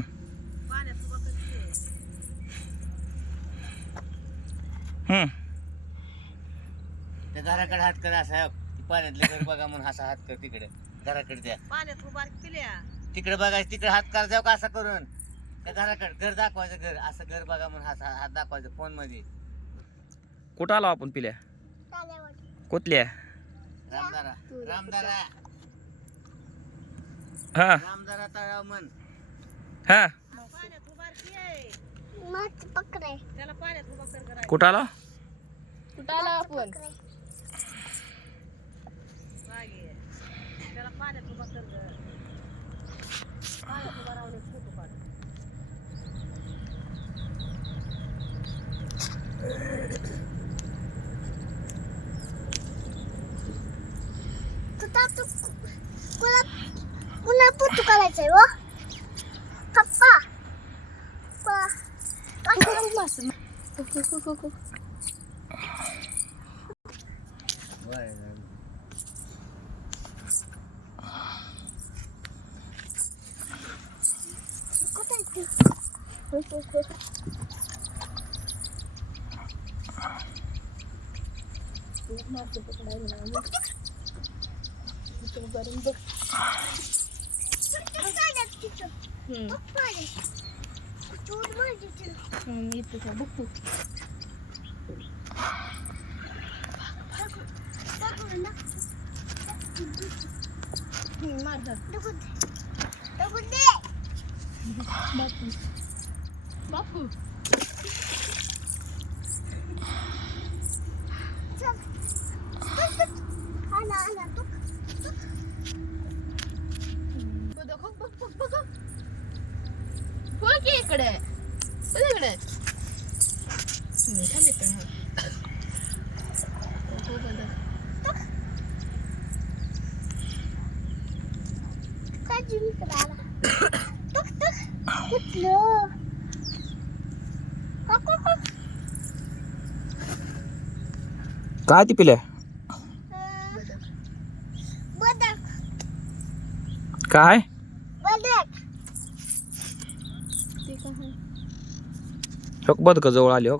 पाण्यात उभा करते. त्या घराकडे हात कर असा पाण्यातले घर बघा म्हणून असा हात कर तिकडे घराकडे द्या पाण्यात उभा केल्या. तिकडे बघायचं तिकडे हात कर जाऊ का असं करून त्या घराकडे घर दाखवायचं घर असं घर बघा म्हणून असा हात दाखवायचं फोन मध्ये. कुठं आलो आपण पिल्या कुठल्या रामदारा रामदारा हा रामदारा तळाव म्हण. हा पाण्यात उभा के. मत पकडे त्याला पाण्यात उभा कर करायचं. कुठं आलो कुठं आलो आपण मागे. त्याला पाण्यात उभा कर ग. पाण्यात उभा राहून एक फोटो काढ. तू कुणा पुतू करायचंय व पप्पा बापू इकडे इकडे काय ती पिल्या काय हो बदक जवळ आली हो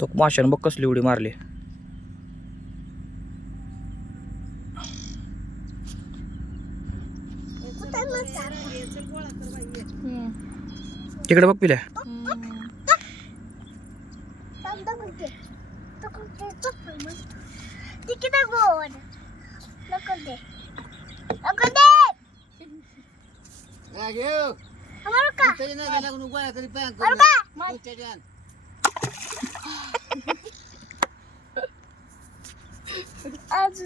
तो माशाने बघ कसली उडी मारली. तिकडे बघ पिल्या आज